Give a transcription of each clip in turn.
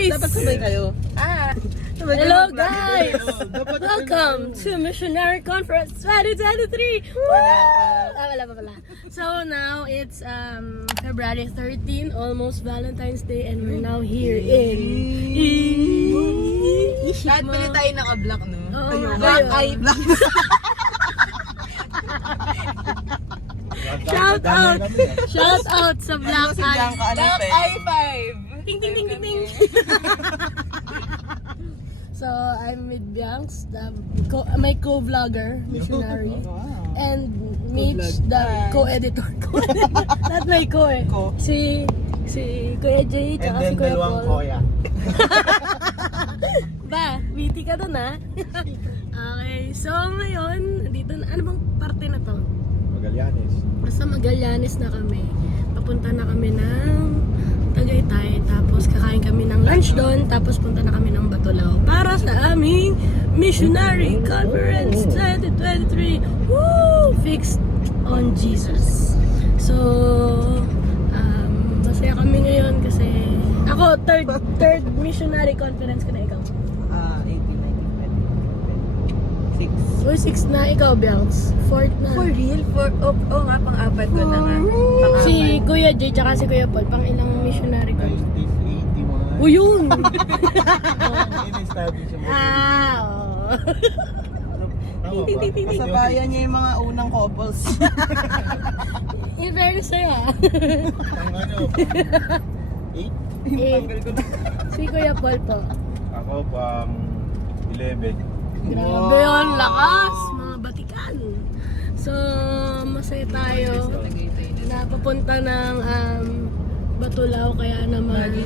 guys! Dapat sabay kayo. Hello guys! Welcome to Missionary Conference 2023! Wala pa pala. So now it's February 13, almost Valentine's Day, and we're now here in Kahit pala tayo naka-black, no? Oh, Black eye. Shout out! Shout out sa Black Eye! Black eye 5. Ting ting ting ting ting! So I'm with Bianx, my co-vlogger, missionary, and Mitch, the co-editor. Not my co-eh. Si Kuya Jay, tsaka si Kuya Paul. Ba, witty ka dun ha? Okay, so ngayon, dito na, ano bang parte na to? Magallanes. Basta Magallanes na kami. Papunta na kami ng Tagaytay, tapos kakain kami ng lunch doon, tapos punta na kami ng Batulao para sa aming Missionary Conference 2023. Woo! Fixed on Jesus. So, masaya kami ngayon kasi ako, third Missionary Conference ko na. Ikaw? 18, 19, 20, 6. Uy, 6 na. Ikaw, Bianx? 4th na. For real? Oo nga, pang-apat ko na nga. Pang-apat. Si Kuya Jay, tsaka si Kuya Paul, pang ilang missionary ka? 81. O yun! In-establish yung mga. Oo. Tama ba? Kasabayan niya yung mga unang couples. In fairness sa'yo ah. Ang ano, 8? Tanggal ko na. Si Kuya Paul po. Ako pang 11. Grabe yun, lakas! Mga batikan. So, masaya tayo na papunta ng Batulao, kaya naman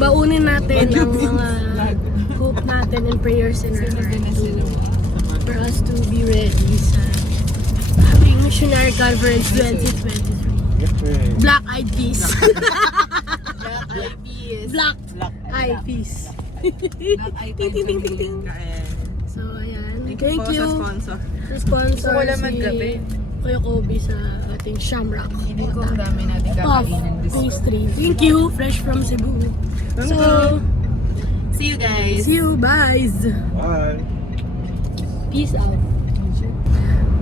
baunin natin ang mga hope natin and prayers in our heart for us to be ready sa aming Missionary Conference 2023. Black Eyed Peas. Black Eyed Peas. Black eye Ting, ting, ting, ting, ting. So, ayan. Thank you. Sponsor. Sa sponsor Wala si maggabi. Kuya Kobe sa ating Shamrock. Hindi ko ang dami natin Puff kakainin this pastry. Thank you. Fresh from Cebu. So, See you guys. see you guys. Bye. Peace out.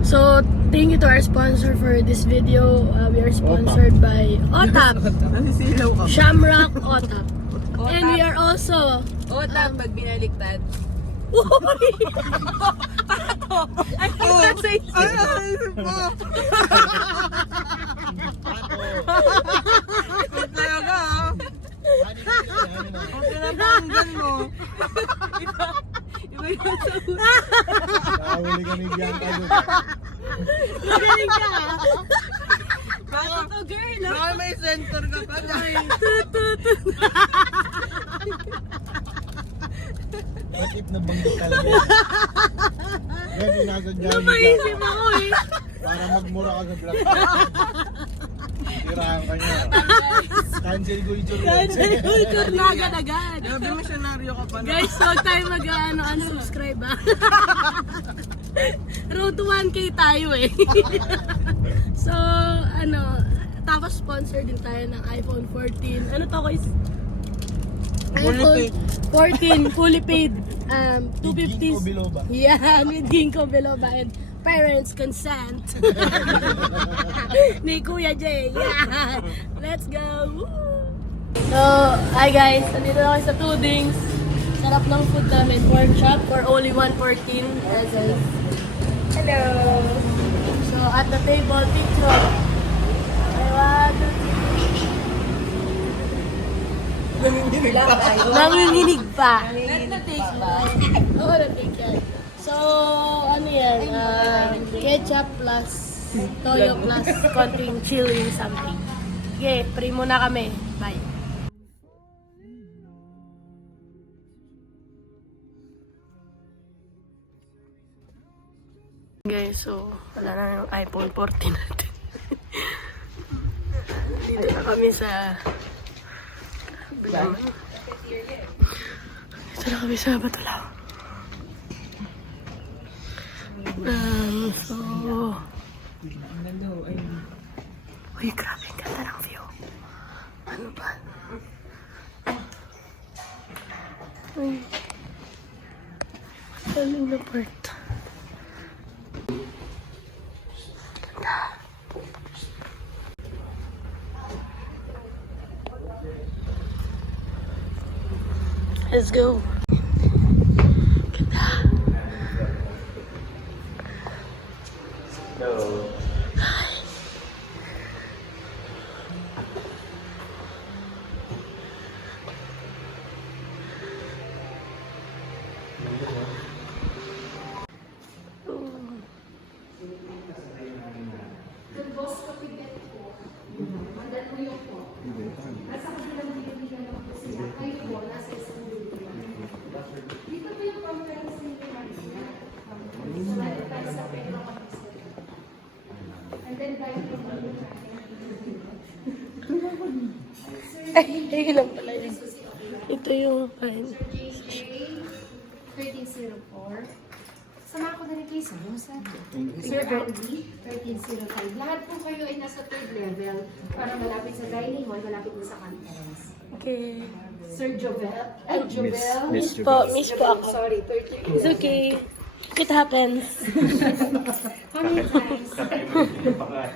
So, thank you to our sponsor for this video. We are sponsored by OTAP. Nasisilaw ka. Shamrock OTAP. And we are also Otap, pag binaliktad. Uy! Ano nasa isip mo? Talaga ah. Ang pinapanggan mo. Iba yun sa una. Nakahuli ka ni Bianca doon. Magaling ka ha? Baka to girl. Baka may center ka pa dahil. Bakit nabanggit talaga? Yan, sinasadya ni Napaisip Bianca. ako eh. Para magmura ka sa vlog. Tirahan ka niya. Cancel ko yung Culture na agad-agad. Grabe misyonaryo ka pa na. Guys, huwag tayo unsubscribe ha. Road to 1K tayo eh. So, tapos sponsor din tayo ng iPhone 14. Ano to guys? iPhone 14, fully paid. 250. Ginkgo biloba. Yeah, with Ginkgo biloba and parents consent. Ni Kuya Jay. Yeah. Let's go. Woo! So, hi guys. Nandito na kayo sa Tudings. Sarap ng food namin. Pork chop for only 114 pesos. Hello. So, at the table, picture. Nanginginig pa. Let the take back. Oo, na-take yan. So, ano yan? Ketchup plus toyo plus konting chili something. Okay, pray muna kami. Bye. Guys, so wala na yung iPhone 14 natin. Dito na kami sa Dito na kami sa Batulao. So uy, grabe ang ganda ng view. Ano ba? Ay. Galing na part. Let's go. Ganda. Ay, lang pala yun. Ito yung fine. 1304. Sama ko na rin kayo sa Musa. Sir Andy, 1305. Lahat po kayo ay nasa third level para malapit sa dining hall, malapit na sa conference. Okay. Sir Jovel. Jovel. Miss po ako. Sorry, 13. It's okay. It happens. How many times?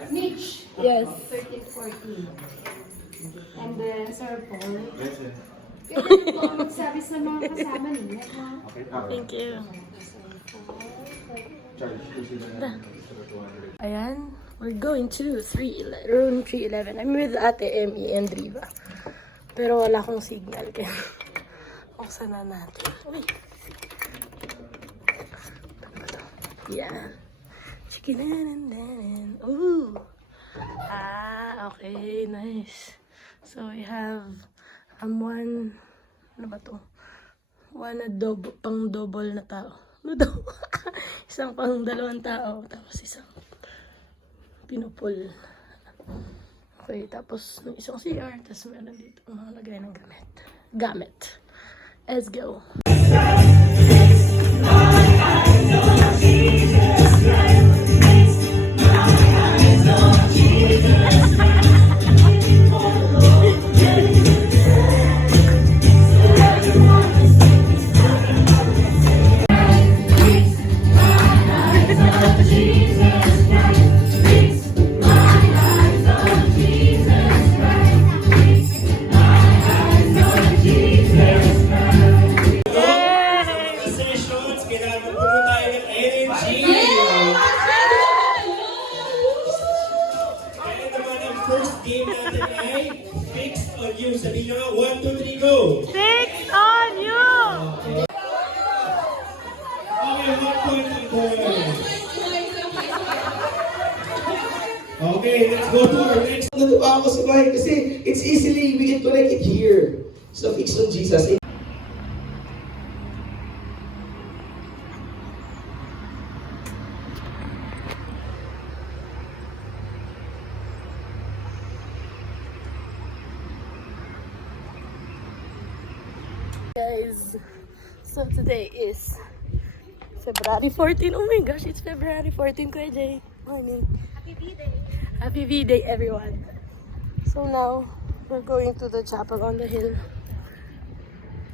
Mitch. Yes. 1314. And then, Sir Paul. Kaya po ang magsabi sa mga kasama ninyo. Thank you. Ayan. We're going to room 311. I'm with Ate Emmy and Riva. Pero wala akong signal. Kaya buksan na natin. Uy. Yeah. Chicken. Ooh. Okay. Nice. So we have one, ano ba to? One pang double na tao. No daw. Isang pang dalawang tao. Tapos isang pinupul. Okay, tapos may isang CR. Tapos meron dito mga lagay ng gamit. Let's go. Sessions, kailangan magpupo tayo ng energy. Kaya naman ang first game natin ay Fixed on You. Sabihin nyo nga, 1, 2, 3, go! Fixed on you! Okay, 1 point ang point. Okay, let's go to our next. Natuwa ako sa bahay kasi it's easily, we can connect it here. So, Fixed on Jesus. Guys, so today is February 14. Oh my gosh, it's February 14, Kuya Jay. Morning. Happy V-Day. Happy V-Day, everyone. So now, we're going to the chapel on the hill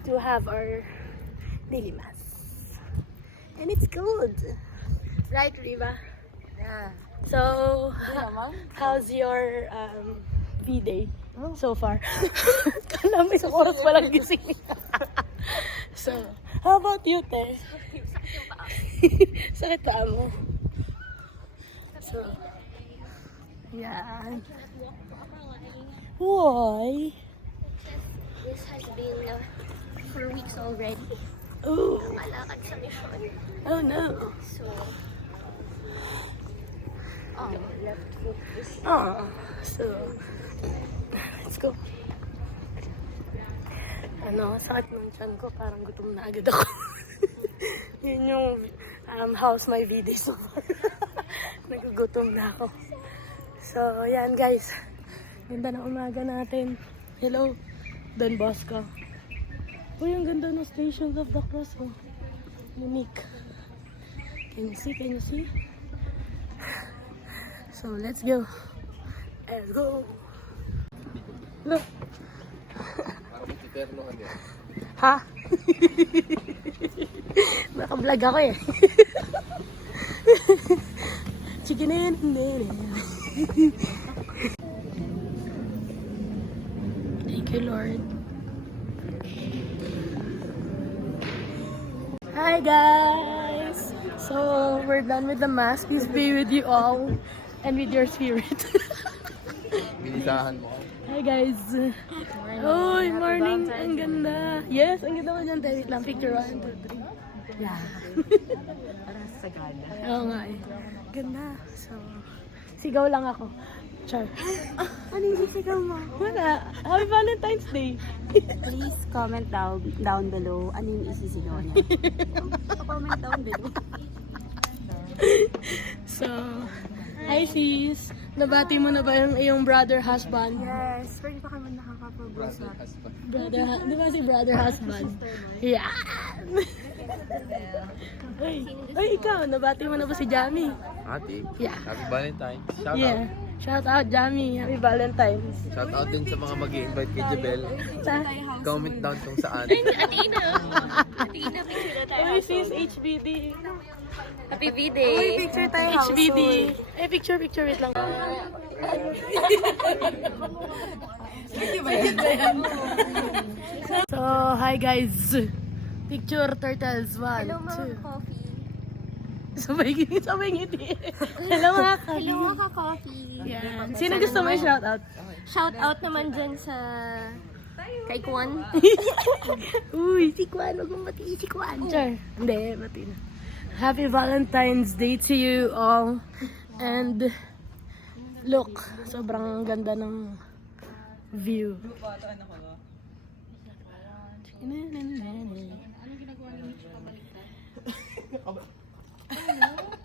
to have our daily mass. And it's good. Right, Riva? Yeah. So, how's your V-Day so far? Kala mo isang oras walang gising. So, how about you, Te? Sakit pa mo. So, yeah. Why? This has been 4 weeks already. Ooh. Malakad sa mission. Oh no. So, left foot is Oh. So, let's go. Ano, sakit ng tiyan ko. Parang gutom na agad ako. Yun yung how's my V-Day so far. Nagugutom na ako. So, yan guys. Ganda na umaga natin. Hello, Don Bosco. Uy, ang ganda ng Stations of the Cross. Oh. Unique. Can you see? Can you see? So, let's go. Let's go. Look. Impyernohan yan. Ha? Naka-vlog ako eh. Chicken. Thank you, Lord. Hi, guys! So, we're done with the mass. Peace be with you all and with your spirit. Binisahan mo. Hi, guys! Oh, morning! Ang ganda! Yes, ang ganda mo dyan. Wait lang, picture 1, 2, 3. Yeah. Parang sagana. Oo nga eh. Ganda. So, sigaw lang ako. Char. Ano yung sigaw mo? Wala. Happy Valentine's Day. Please comment down below ano yung isisigaw niya. Comment down below. So, hi sis. Nabati mo na ba yung iyong brother husband? Yes, pero pa kami nakakapag-usap. Di ba si brother husband? Yeah. Ay, ikaw, nabati mo na ba si Jamie? Ate, Yeah. Happy Valentine's. Shout Yeah. Shout out, Jamie. Happy Valentine's. out. Shout out din sa mga mag-i-invite kay Jebel. Comment down kung saan. Uy, sis, HBD. Happy B-Day! Uy, picture tayo HBD. Eh, picture, wait lang. So, hi guys. Picture turtles. 1, 2. Coffee. Sabay ngiti. Hello mga coffee. Hello mga ka-coffee. Yan. Sino gusto mo i-shoutout? Shout out naman dyan sa kay Kwan. Uy, si Kwan. Huwag mong batiin si Kwan. Char. Hindi, batiin. Happy Valentine's Day to you all. And look, sobrang ganda ng view.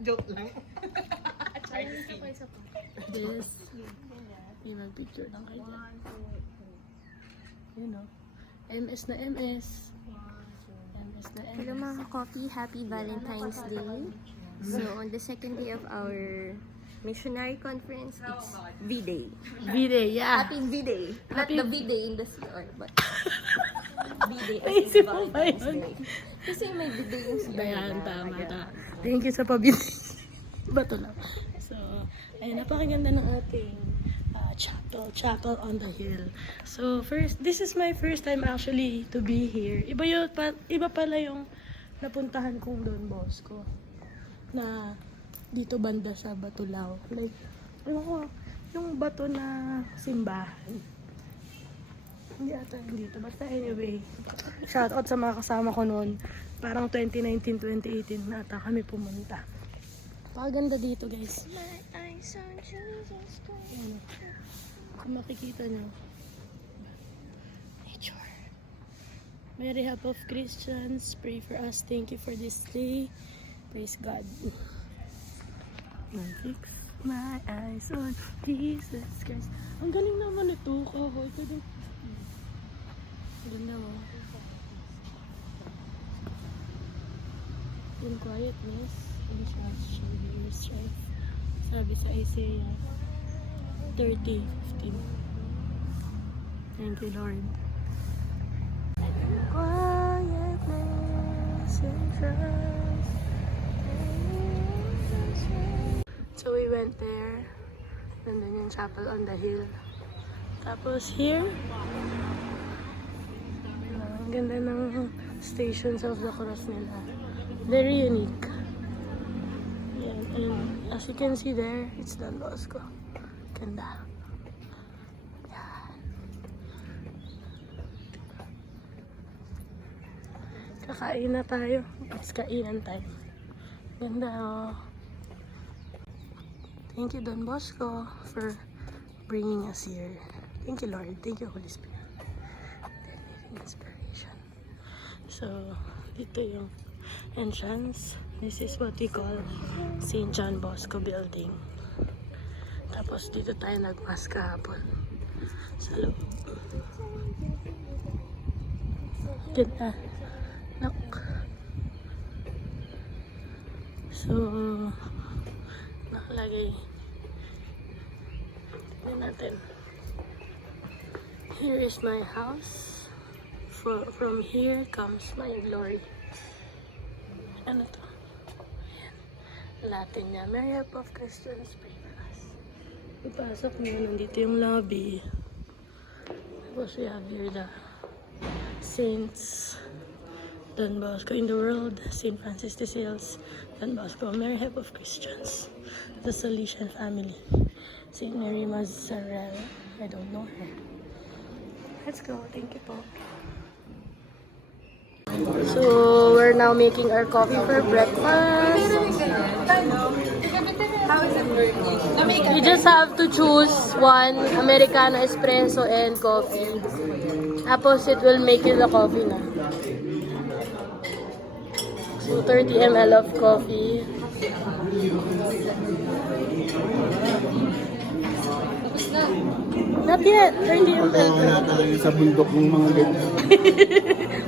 Joke lang. Yes. May mag-picture lang kayo. You know. MS na MS. MS na MS. Hello mga ka-coffee. Happy Valentine's Day. So on the second day of our missionary conference, it's V-Day. V-Day, yeah. Happy V-Day. Not Happy- the V-Day in the CR, but V-Day as in Naisip mo ba Valentine's yun? Day. Kasi may V-Day yung CR. Ayan, tama. Thank you sa pabili. Bato lang. So, ayun, napakaganda ng ating chapel on the hill. So, this is my first time actually to be here. Iba pala yung napuntahan kong Don Bosco na dito banda sa Batulao. Like, ewan ko, yung bato na simbahan. Hindi ata dito. Basta anyway, shout out sa mga kasama ko noon. Parang 2019, 2018 na ata kami pumunta. Napakaganda dito, guys. Ayan. Kung makikita nyo. Nature. Mary, help of Christians, pray for us. Thank you for this day. Praise God. I fix my eyes on Jesus Christ. Ang galing naman ito. Kahoy. Ganda mo. In quietness, in trust shall be your strength. Sabi sa Isaiah 30:15. Thank you, Lord. Quietness in trust. So we went there. Nandun yung chapel on the hill. Tapos here, ang ganda ng Stations of the Cross nila. Very unique. Yan. And as you can see there, it's Don Bosco. Ganda. Yan. Kakain na tayo. It's kainan time. Ganda, oh. Thank you, Don Bosco, for bringing us here. Thank you, Lord. Thank you, Holy Spirit. Inspiration. So, dito yung entrance. This is what we call St. John Bosco Building. Tapos dito tayo nagmas kahapon sa loob. Ganda. Look. So, nakalagay. Tignan natin. Here is my house. from here comes my glory. Ano to? Ayan. Latin niya. May help of Christians pray for us. Ipasok niyo. Nandito yung lobby. Tapos we have here the saints. Don Bosco in the world. St. Francis de Sales. Don Bosco. Mary help of Christians. The Salesian family. St. Mary Mazzarella. I don't know her. Let's go. Thank you po. So, we're now making our coffee for breakfast. You just have to choose one Americano espresso and coffee. Tapos, it will make you the coffee na. So, 30 ml of coffee. Not yet. 30 ml. Sa bundok ng mga ganyan.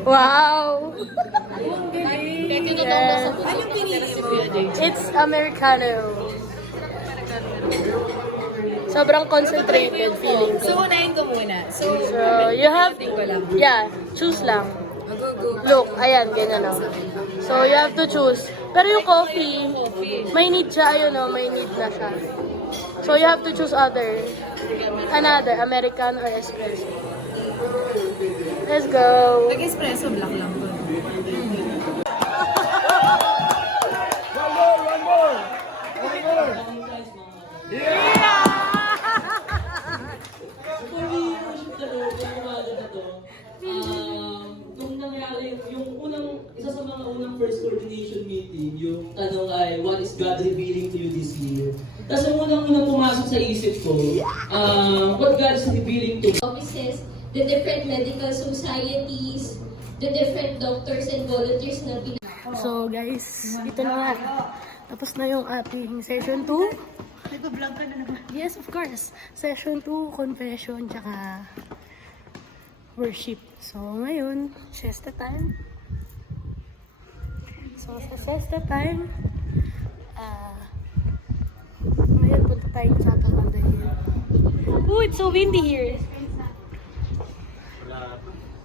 Wow! Yes. It's Americano. Sobrang concentrated feeling ko. So, unahin ko muna. So, You have, yeah, choose lang. Look, ayan, ganyan o. So, you have to choose. Pero yung coffee, may need siya, ayun o, may need na siya. So, you have to choose another, Americano or espresso. Let's go. nag-espresso black lang po. Nung nangyari, isa sa mga unang first coordination meeting, yung tanong ay, what is God revealing to you this year? Tapos ang unang pumasok sa isip ko, what God is revealing to Offices, the different medical societies, the different doctors and volunteers na So guys, ito na nga. Tapos na yung ating session 2. Nag-vlog ka na naman. Yes, of course. Session 2, confession, tsaka worship. So ngayon, siesta time. So sa siesta time, ngayon punta tayo sa Atalanta Hill. Oh, it's so windy here.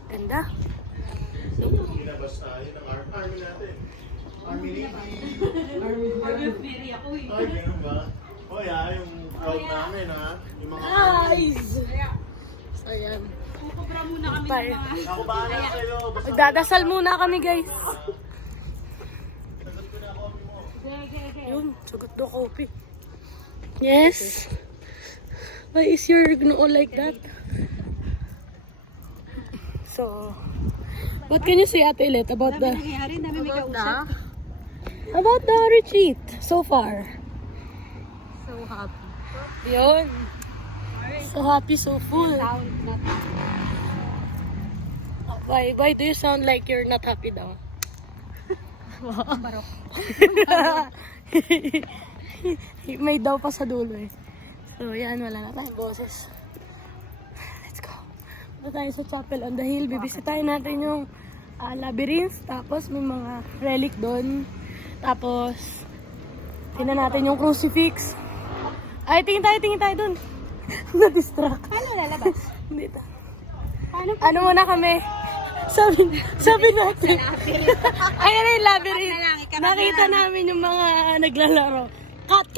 Ganda. Basta, yun ang army natin. Army Navy. ako eh. Ay, ganun ba? O yung crowd namin ha. Yung mga Guys! So ayan. Kukubra muna kami Bye. ng mga... Ako bahala kayo. Basta Magdadasal muna kami, guys. Yun, sagot do coffee. Yes. Why is your gnoo like that? So, what can you say, Ate Ilet, about the Nangyayari, dami may kausap. about the retreat so far? So happy. Yun. So happy, so full. Why do you sound like you're not happy daw? Barok. May daw pa sa dulo eh. So yan, wala na tayong boses. Let's go. Punta tayo sa chapel on the hill. Bibisitahin natin yung labyrinth. Tapos may mga relic doon. Tapos tingnan natin yung crucifix. Ay, tingin tayo doon. Na-distract. Paano lalabas? Hindi ta. Paano Ano muna kami? Sabi natin. Ayan na yung labyrinth. Nakita namin yung mga naglalaro. Cut!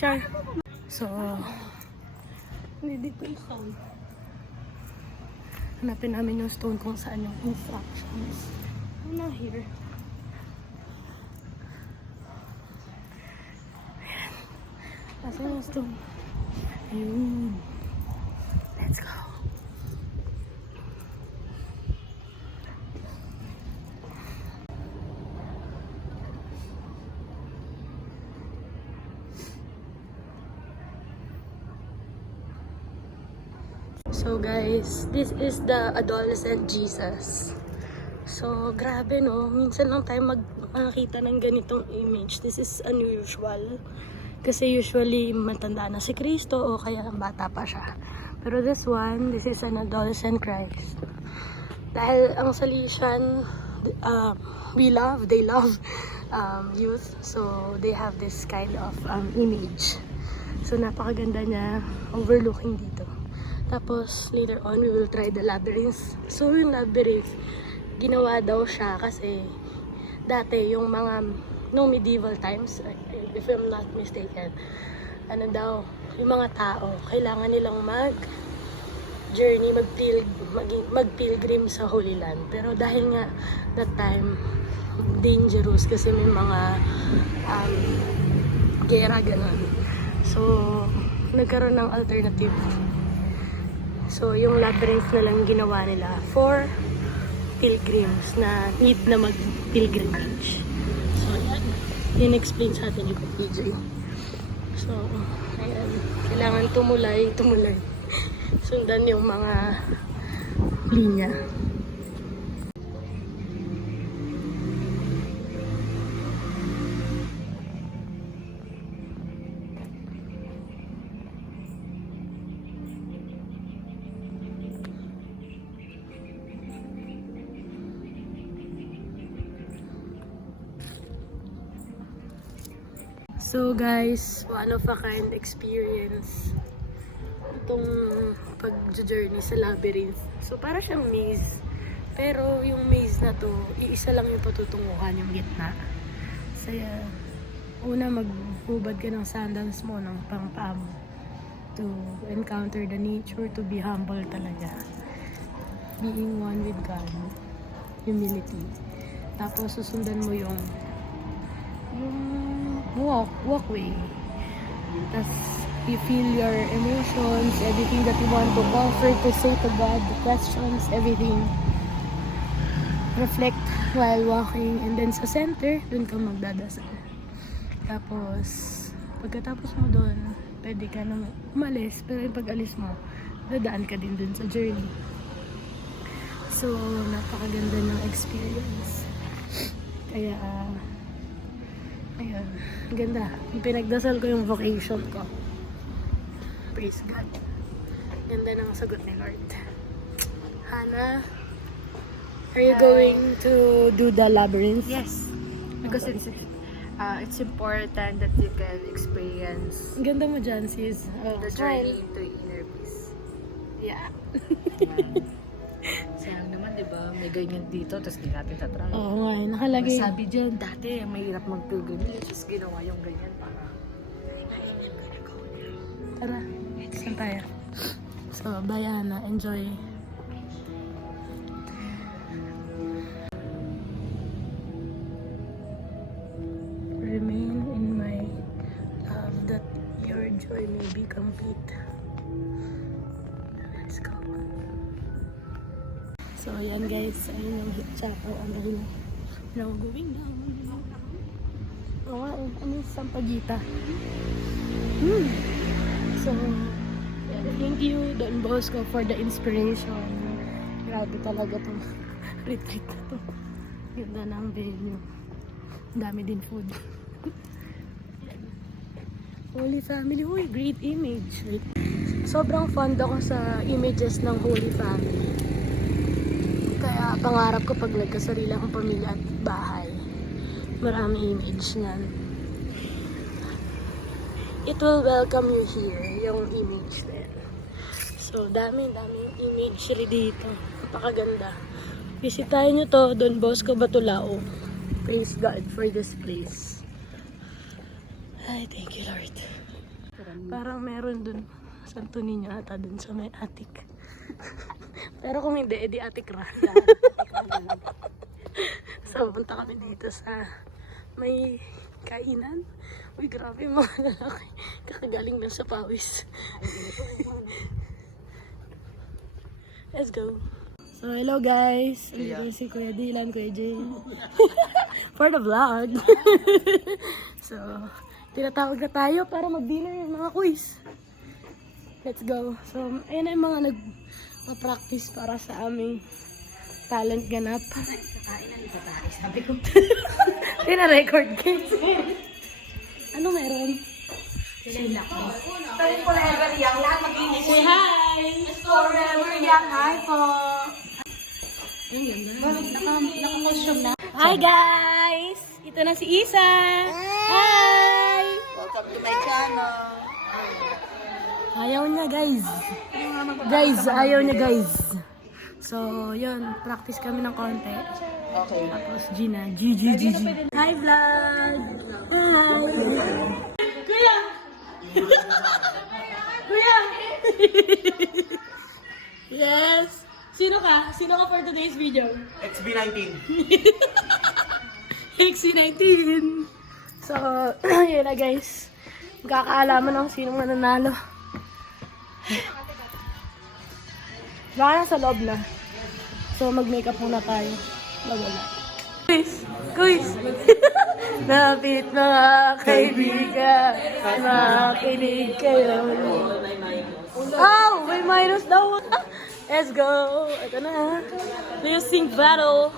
Char. So, hindi dito yung stone. Hanapin namin yung stone kung saan yung instructions. Ano here? Ayan. Asan yung stone? Ayun. Let's go. So guys, this is the adolescent Jesus. So grabe no, minsan lang tayo makakita ng ganitong image. This is unusual. Kasi usually matanda na si Kristo o kaya bata pa siya. Pero this is an adolescent Christ. Dahil ang Salesian, they love youth. So they have this kind of image. So napakaganda niya, overlooking dito. Tapos, later on, we will try the labyrinth. So, yung labyrinth, ginawa daw siya kasi dati, yung mga, no medieval times, if I'm not mistaken, ano daw, yung mga tao, kailangan nilang mag-journey, mag-pilgrim sa Holy Land. Pero dahil nga, that time, dangerous kasi may mga gera, ganun. So, nagkaroon ng alternative. So, yung labyrinth na lang ginawa nila for pilgrims na need na mag-pilgrimage. So, yan. In-explain sa atin yung PJ. So, ayan. Kailangan tumulay. Sundan yung mga linya. So guys, one of a kind experience itong pag-journey sa labyrinth. So para siyang maze. Pero yung maze na to, iisa lang yung patutunguhan, yung gitna. So una maghubad ka ng sandals mo, ng pang-paa mo to encounter the nature, to be humble talaga. Being one with God. Humility. Tapos susundan mo yung walkway. Tapos you feel your emotions, everything that you want to offer, to say to God, the questions, everything. Reflect while walking, and then sa center, dun ka magdadasal. Tapos, pagkatapos mo dun, pwede ka na umalis, pero yung pag-alis mo, dadaan ka din dun sa journey. So, napakaganda ng experience. Kaya, ayun, ganda. Yung pinagdasal ko yung vocation ko. Praise God. Ganda ng sagot ni Lord. Hannah, are you going to do the labyrinth? Yes. Because it's important that you can experience Ang ganda mo dyan, sis. Oh, the journey into inner peace. Yeah. Sayang naman, di ba? May ganyan dito, tapos di natin tatry. Oo nga, nakalagay. Sabi dyan, dati mahirap mag-pilgrimage, tapos ginawa yung ganyan para. Tara, saan tayo? So, Bayana, enjoy. Remain in my love that your joy may be complete. Let's go. So, ayan guys, ayun yung chapel. Ano going down. Oo nga, ano yung Sampaguita. So, yeah, thank you, Don Bosco, for the inspiration. Grabe talaga itong retreat na to. Ganda ng venue. Ang dami din food. Holy Family. Uy, great image. Sobrang fond ako sa images ng Holy Family. Kaya pangarap ko pag nagkasarili akong pamilya at bahay, marami image niyan. It will welcome you here, yung image din. So, dami yung imagery dito. Napakaganda. Bisitahin nyo to, Don Bosco, Batulao. Praise God for this place. Ay, thank you, Lord. Parang meron dun. Santo Niño ata dun sa may attic. Pero kung hindi, edi attic ra. So, punta kami dito sa may kainan. Uy, grabe yung mga lalaki. Kakagaling lang sa pawis. Let's go. So, hello guys. Andito si Kuya Dylan, Kuya Jane. For the vlog. So, tinatawag na tayo para mag-dinner yung mga quiz. Let's go. So, ayun na yung mga nag-practice para sa aming talent ganap. Kakain na dito tayo, sabi ko. Tina-record guys. Ano meron? Sila ko. Forever young, lahat mag-inis. Say hi! Forever young, hi po. Naka-costume na. Hi guys! Ito na si Isa! Hi! Welcome to my channel. Ayaw niya, guys. Guys, ayaw niya, guys. So, yun. Practice kami ng konti. Okay. Tapos, Gina. G. Hi, vlog! Oh! Kuya! Kuya! Yes! Sino ka? Sino ka for today's video? XB19. XC19! So, yun na guys. Magkakaalaman ako sinong mananalo. Baka nasa loob na. So, mag-makeup muna tayo. Wala. Quiz! Napit mga kaibigan, makinig kayo. Oh! May minus daw! Let's go! Ito na. Lip sync battle.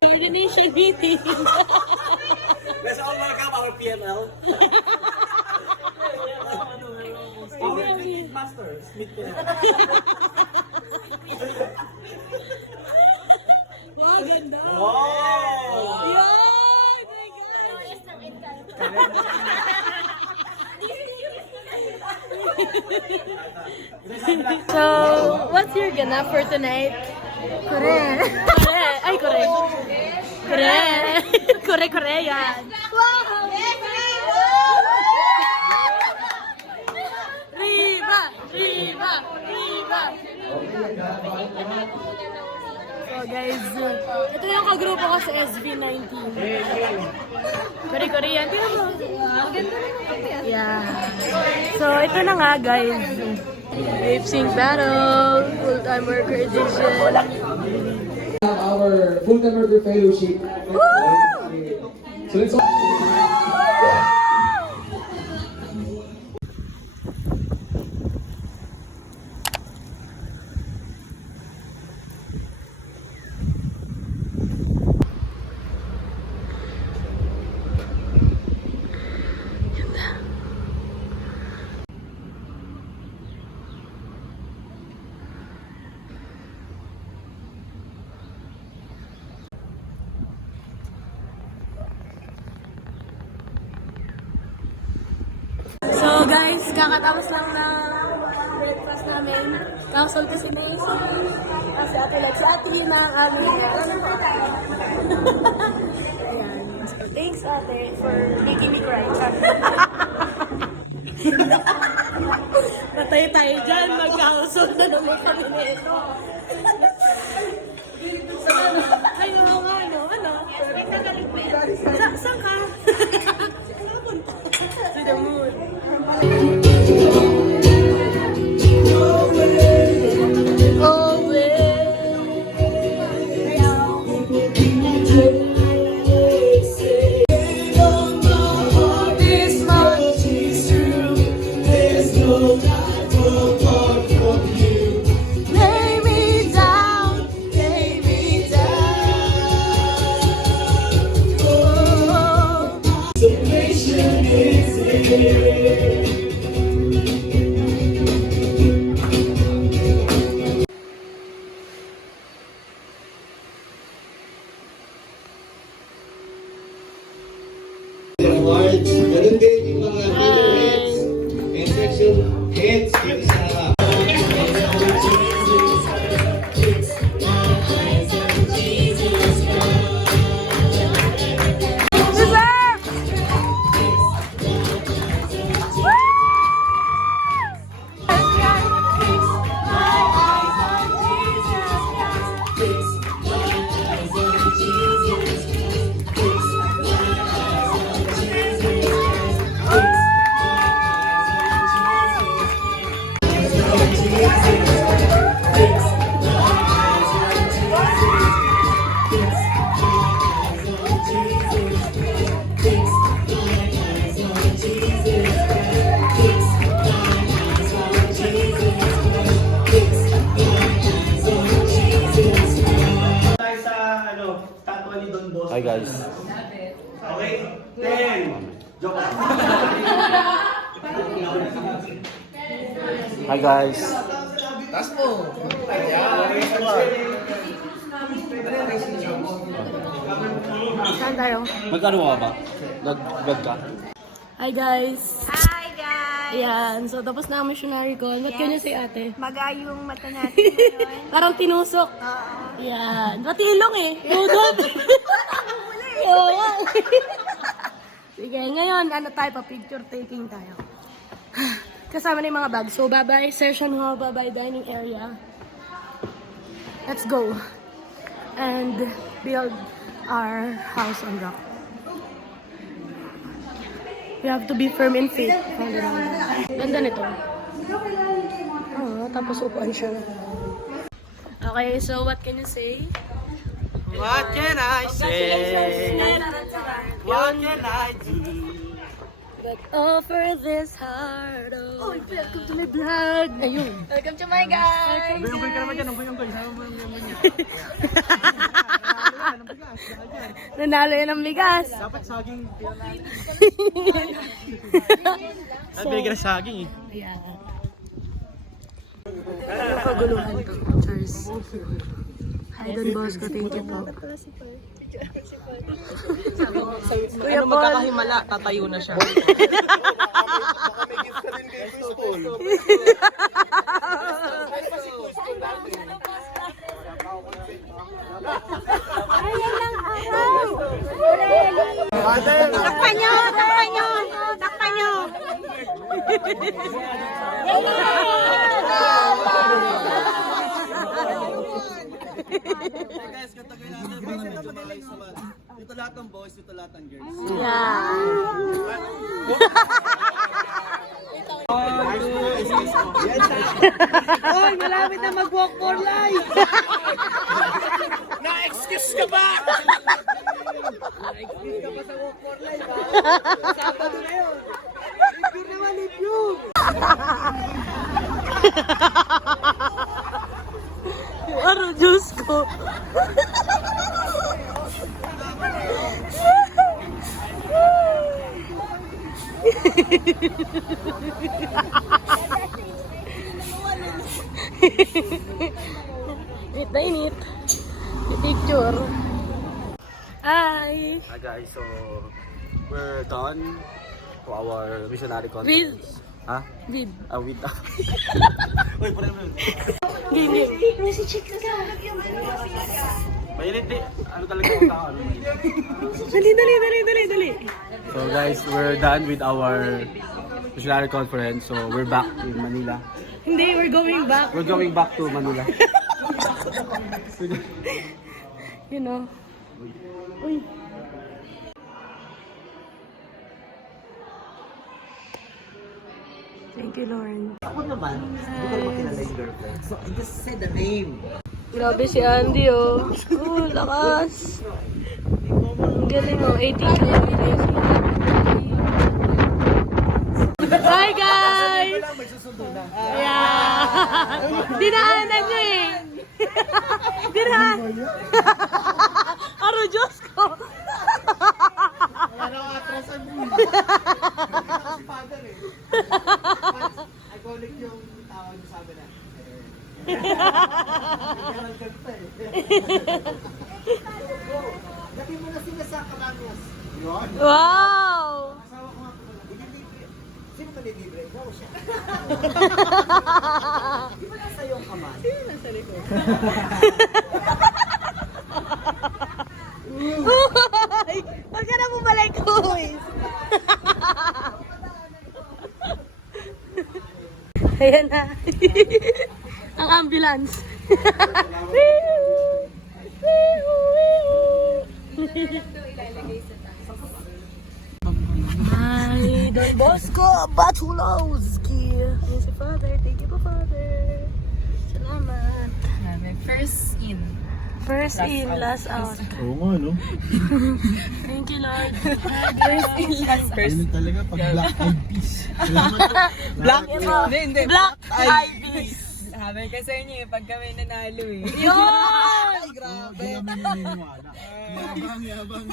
Coordination meeting. Let's all welcome our PML. Master, Smith PML. Wow, ganda. Oh! Yay! My God! So, what's your ganap for tonight? Kore. Ay, kore. Kore yan. Riba! So guys, ito yung kagrupo ko sa SB19. Kore yan. Tingnan mo. Ang ganda naman. Yeah. So, ito na nga guys. Lip sync battle. Full-time worker edition. Our full-time worker fellowship. So let's all... So guys, kakatapos lang ng breakfast namin. Kausol ko si Macy. Kasi ate like si ate na ang aming. Ayan. So thanks ate for making me cry. Patay tayo dyan. Magkausol na naman kami na ito. So ano? Ay, ano? Saan ka? To the moon. Awards. Ganun din yung mga feather heads and section heads dito sa harap. Hi guys. Okay? 10. Joke lang. Hi guys. Saan tayo? Magkano ka ba? Nag-vlog ka? Hi guys! Hi guys! Ayan, so tapos na ang missionary ko. What can you say, ate? Magayong mata natin ngayon. Parang tinusok. Ayan. Pati ilong eh. Budot. Oo. Sige, ngayon, ano tayo pa? Picture taking tayo. Kasama na yung mga bags. So, bye-bye session hall, bye-bye dining area. Let's go. And build our house on rock. We have to be firm in faith. Ganda nito. Tapos upuan siya. Okay, so what can you say? What can I say? What can I do? But offer this heart. Oh, welcome to my vlog. Ayun. Welcome to my guys! Buyong-boy ka naman dyan. Ang buyong-boy. Sama mo yung buyong-boy niya. Nanalo yan ng bigas. Dapat saging. Dapat bigyan ng saging eh. Yeah. Ano kaguluhan to? Charles. Hi, Don Bosco. Thank you po. Ano magkakahimala, tatayo na siya. Takpan nyo! Takpan nyo! Takpan nyo! Guys, katagay natin. Dito lahat ng boys, dito lahat ng girls. Oy, malapit na mag-walk for life! Na-excuse ka ba? Ano, Diyos ko? Init na init. Picture. Hi! Hi guys, so we're done to our missionary With? conference. Ha? Vid. With Uy, pala naman. Game, game. Mahilit di. Ano talaga yung tao? Dali. So guys, we're done with our missionary conference. So we're back in Manila. Hindi, we're going back. We're going back to Manila. You know. Uy. Thank you, Lauren. Ako naman, hindi ko naman kilala yung girlfriend. So I just said the name. Grabe si Andy, oh. Lakas. Ang galing, oh. 18 kilometers. Hi, guys! Yeah! Dinaanan nyo, eh. Dinaanan. Aro, Diyos ko. Iconic yung tawag sa amin na. Lagi mo na sila sa Cabañas. Yun. Wow! Asawa ko nga po. Sino ba nilibre? Ikaw o siya? Di ba nasa yung kamay? Sino nasa likod? Huwag ka na bumalik, Kuis. Ayan na. Ang ambulance. Hi, Don Bosco Batulowski. Thank you, Father. Thank you po, Father. Salamat. First in, last out. Oo nga, no? Thank you, Lord. First in, last out. Ayun talaga, pag black eyed peas. Black Hindi. Black Eyed Peas. Sabi ka sa inyo pag kami nanalo eh. Yun! Ay, grabe. Hindi naman naniniwala. Yabang.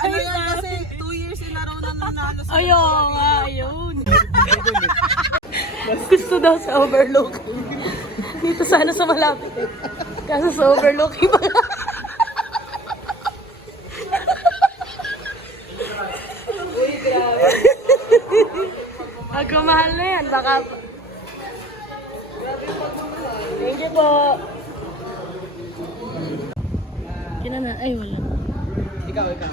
Ano yan kasi 2 years in a row na nanalo sa Ayun nga, ayun. Gusto daw sa overlooking. Dito sana sa malapit eh. Kaso sa overlooking pa. kung mahal na yan, baka... Thank you po. Kina na, ay wala. Ikaw. Thank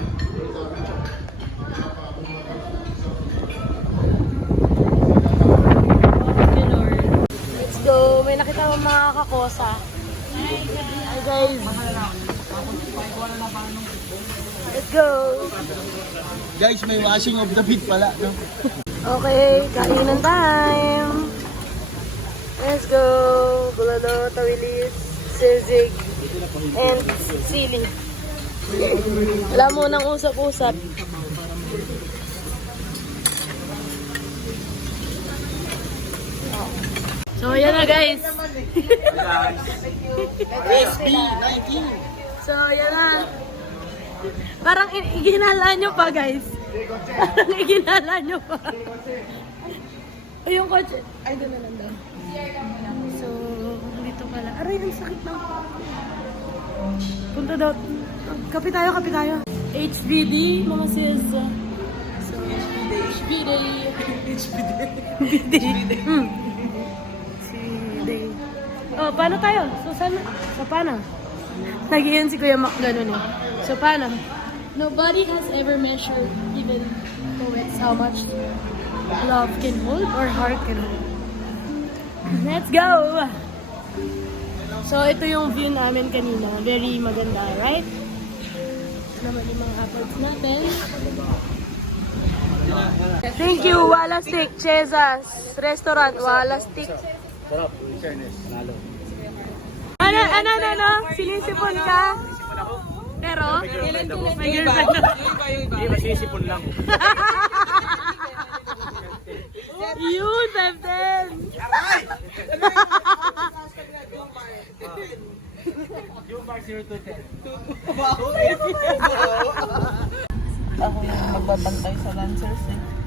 you, Lord. Let's go. May nakita mo mga kakosa. Hi guys. Let's go. Guys, may washing of the feet pala, no? Okay, kainan time. Let's go. Bulalo, tawilis, sisig, and sili. Wala mo nang usap-usap. So, yan na guys. So, yan na. Parang iginala nyo pa guys. Parang iginala nyo pa. Ay, yung kotse. Ay, doon na lang daw. So, dito pala. Aray, ang sakit na. Punta daw. Kape tayo. HBD, mga sis. So, HBD. HBD. Oh, paano tayo? So, paano? Nag-iyan si Kuya Mac ganun eh. So, paano? Nobody has ever measured, even poets, how much love can hold or heart can hold. Let's go! So, ito yung view namin kanina. Very maganda, right? Ito naman yung mga apples natin. Thank you, Walastik, Chezas Restaurant, Walastik. Sarap, in fairness, nalo. Ano? Sinisipon ka? Pero? May girlfriend na. Hindi, masisipon lang. Yun, 5-10. Yung bar 0 to 10. Ako yung magbabantay sa Lancers eh.